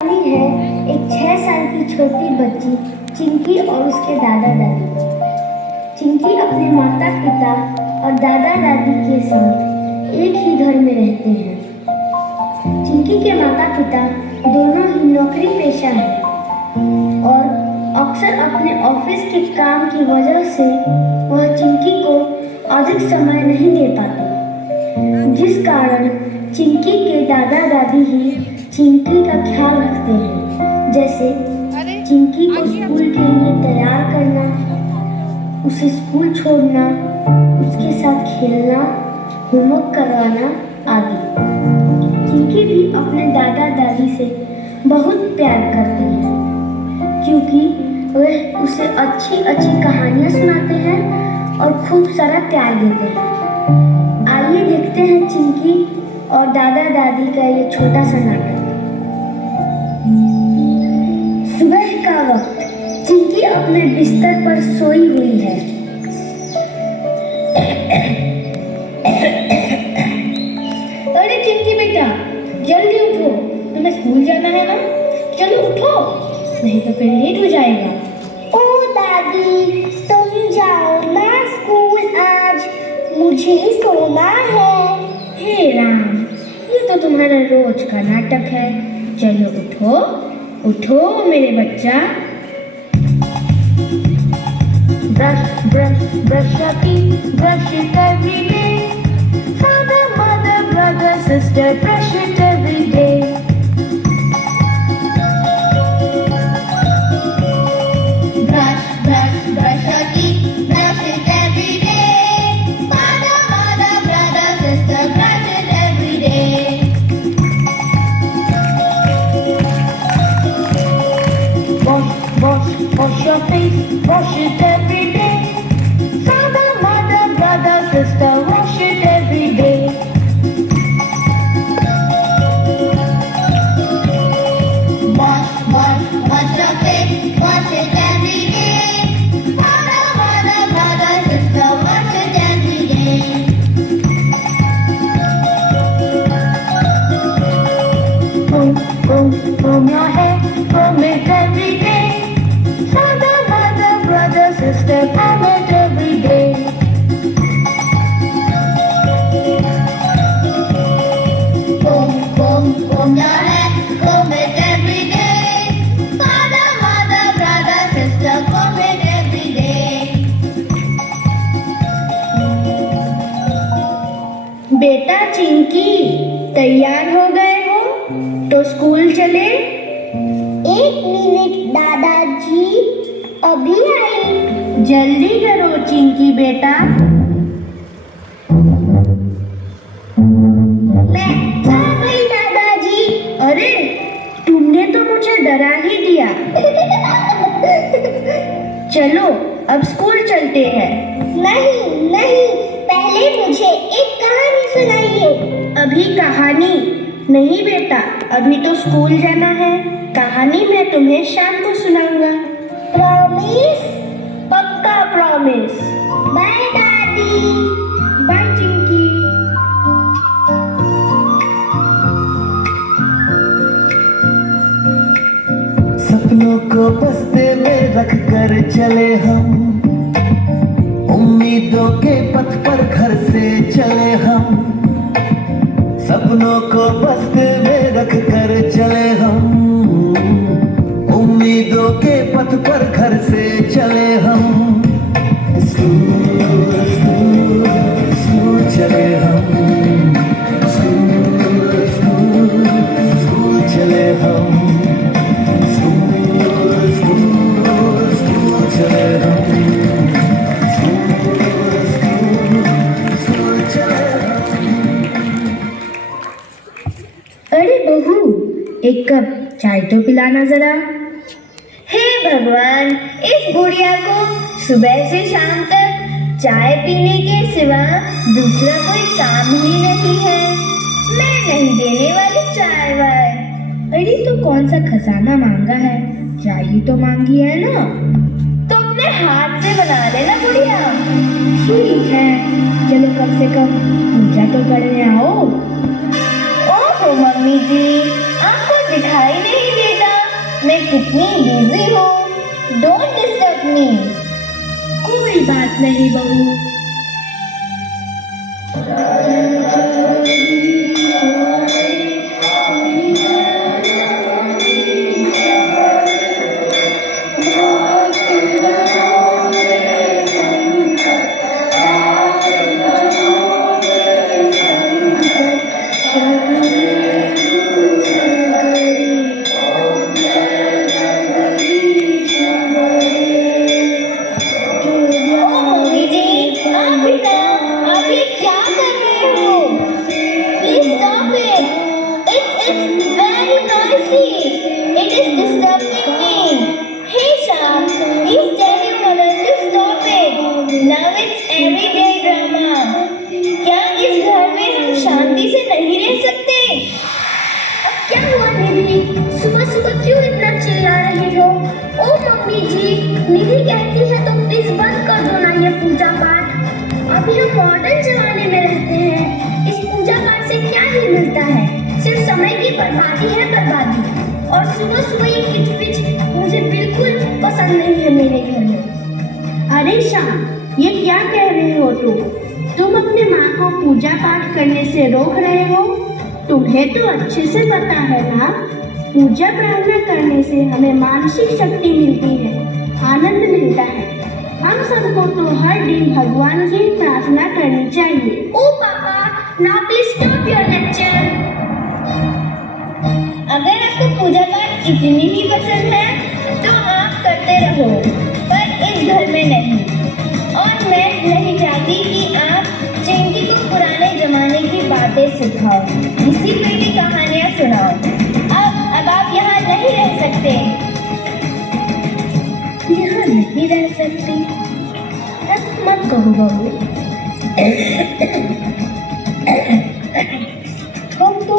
कहानी है एक 6 साल की छोटी बच्ची चिंकी और उसके दादा दादी। चिंकी अपने माता पिता और दादा दादी के साथ एक ही घर में रहते हैं। चिंकी के माता पिता दोनों ही नौकरी पेशा हैं और अक्सर अपने ऑफिस के काम की वजह से वह चिंकी को अधिक समय नहीं दे पाते, जिस कारण चिंकी के दादा दादी ही चिंकी का ख्याल रखते हैं, जैसे चिंकी को स्कूल के लिए तैयार करना, उसे स्कूल छोड़ना, उसके साथ खेलना, होमवर्क करवाना आदि। चिंकी भी अपने दादा दादी से बहुत प्यार करती है, क्योंकि वह उसे अच्छी अच्छी कहानियाँ सुनाते हैं और खूब सारा प्यार देते हैं। आइए देखते हैं चिंकी और दादा दादी का ये छोटा सा नाटक। सुबह का वक्त, चिंकी अपने बिस्तर पर सोई हुई है। अरे चिंकी बेटा, जल्दी उठो, तुम्हें स्कूल जाना है ना। चलो उठो, नहीं तो फिर लेट हो जाएगा। ओ दादी, तुम जाओ ना स्कूल आज, मुझे सोना है। हे राम, ये तो तुम्हारा रोज का नाटक है। चलो उठो उठो मेरे बच्चा। Brush, brush, brush your teeth, brush it every day. Father, mother, brother, sister, brush it every day. Brush, brush, brush your teeth, brush it every day. Father, mother, brother, sister, brush it every day. Wash your face, wash it every day. Father, mother, brother, sister, wash it every day. Wash your face, wash it every day. Father, mother, brother, sister, wash it every day. Comb your hair, comb it every day. Father, mother, brother, sister, comb it every day. Comb your hair, comb it every day. Father, mother, brother, sister, comb it every day. बेटा चिंकी, तैयार हो गए हो तो school चले। 1 minute दादाजी, अभी आई। जल्दी करो चिंकी बेटा। मैं आ गई दादाजी। अरे, तुमने तो मुझे डरा ही दिया। चलो अब स्कूल चलते हैं। नहीं नहीं, पहले मुझे एक कहानी सुनाइए। अभी कहानी नहीं बेटा, अभी तो स्कूल जाना है। कहानी मैं तुम्हें शाम को सुनाऊंगा। प्रॉमिस? पक्का प्रॉमिस। बाय दादी। बाय चिंकी। सपनों को बस्ते में रख कर चले हम, उम्मीदों के पथ पर घर से चले हम। सपनों को बस्ते में रख कर चले हम, उम्मीदों के पथ पर घर से चले हम। स्कूल स्कूल स्कूल चले हम, स्कूल स्कूल स्कूल चले हम, स्कूल स्कूल स्कूल चले हम, स्कूल स्कूल स्कूल चले हम। अरे बहू, एक कप चाय तो पिलाना जरा। हे भगवान, इस बुढ़िया को सुबह से शाम तक चाय पीने के सिवा दूसरा कोई काम ही नहीं है। मैं नहीं देने वाली चाय वाय। अरे तो कौन सा खजाना मांगा है, चाय ही तो मांगी है ना। तो अपने हाथ से बना लेना बुढ़िया। ठीक है, चलो कम से कम पूजा तो करने आओ। ओहो मम्मी जी, आपको दिखाई नहीं देती। मैं कितनी बिजी हूँ। Don't disturb me. कोई बात नहीं बहू। मम्मी जी, आप बेटा, आप ये क्या कर रहे हो? Please stop it. It's very noisy. It is disturbing me. Hey Sham, please tell your mother to stop it. Now it's everyday drama. क्या इस घर में हम शांति से नहीं रह सकते? अब क्या हुआ निधि? सुबह सुबह क्यों इतना चिल्ला रही हो? ओ मम्मी जी, निधि कहती है तो प्लीज बंद कर दो ना ये पूजा पाठ। अभी हम मॉडर्न जमाने में रहते हैं। इस पूजा पाठ से क्या ही मिलता है? सिर्फ समय की बर्बादी है, बर्बादी। और सुबह सुबह ये किचपिच मुझे बिल्कुल पसंद नहीं है मेरे घर में। अरे श्याम, ये क्या कह रहे हो तुम अपनी माँ को पूजा पाठ करने से रोक रहे हो? तुम्हें तो अच्छे से पता है ना, पूजा प्रार्थना करने से हमें मानसिक शक्ति मिलती है, आनंद मिलता है। हम सबको तो हर दिन भगवान की प्रार्थना करनी चाहिए। ओ पापा, now please stop your lecture. अगर आपको पूजा पाठ इतनी ही पसंद है तो आप करते रहो, पर इस घर में नहीं। और मैं नहीं चाहती कि आप चिंकी को पुराने जमाने की बातें सिखाओ, किसी पे भी कहानियाँ सुनाओ। अब आप यहाँ नहीं रह सकते। यहाँ नहीं रह सकती? ऐसा मत कहो बहू। हम तो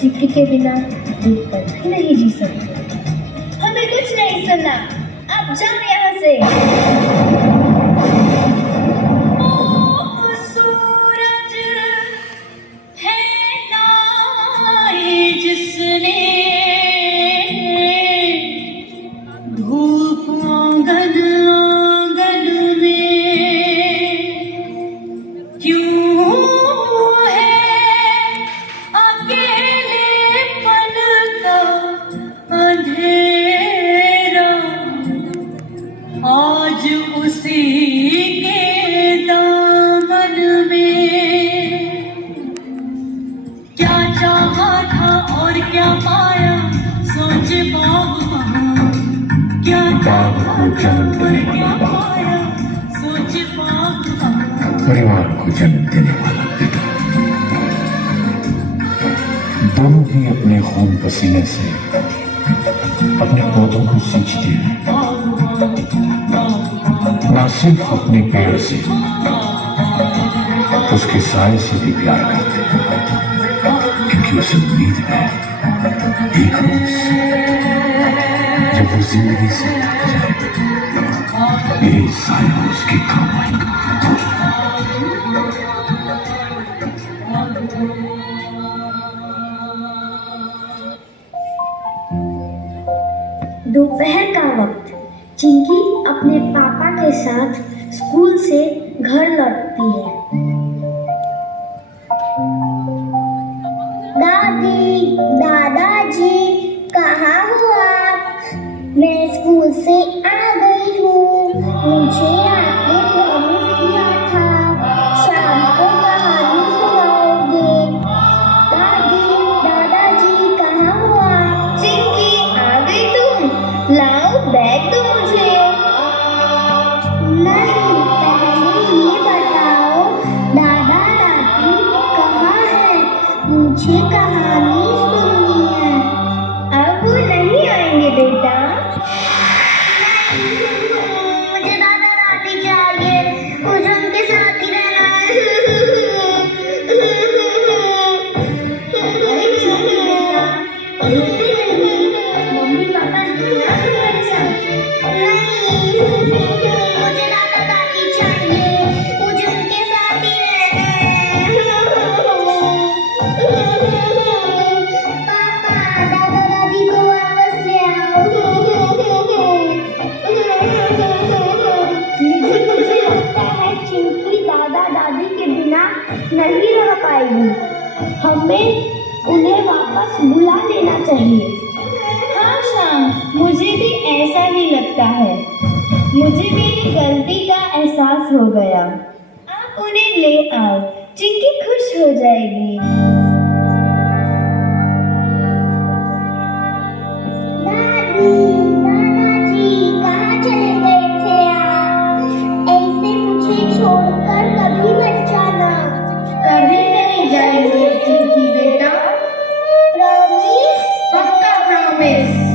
चिंकी के बिना एक पल भी नहीं जी सकते। हमें कुछ नहीं सुनना, आप जाओ यहाँ से। आज उसी के दामन में क्या चाहा था और क्या पाया, सोच बाब वहाँ क्या चाहा था और क्या पाया, सोच बाब वहाँ। परिवार को जन्म देने वाला पिता दोनों ही अपने खून पसीने से अपने पौधों को सींचते हैं, ना सिर्फ अपने पेड़ से, उसके साए से भी प्यार करते हैं, क्योंकि उसे उम्मीद है एक रोज जब वो जिंदगी से थक जाए, यही साया उसके काम आएगा। दोपहर का वक्त चिंकी अपने पापा के साथ स्कूल से घर लौटती है। दादी, दादाजी, कहाँ हो आप? मैं स्कूल से आ गई हूँ। मुझे आपने प्रॉमिस किया था शाम को कहानी सुनाओगे। दादी, दादाजी, कहाँ हो आप? चिंकी, आ गई तुम? लाओ बैग दो मुझे। नहीं, पहले ये बताओ मुझे मेरी गलती का एहसास हो गया। आप उन्हें ले आओ, चिंकी खुश हो जाएगी। दादी, दादाजी, कहाँ चले गए थे आप? ऐसे मुझे छोड़कर कभी मत जाना। कभी नहीं जाएंगे चिंकी बेटा, प्रॉमिस? पक्का प्रॉमिस।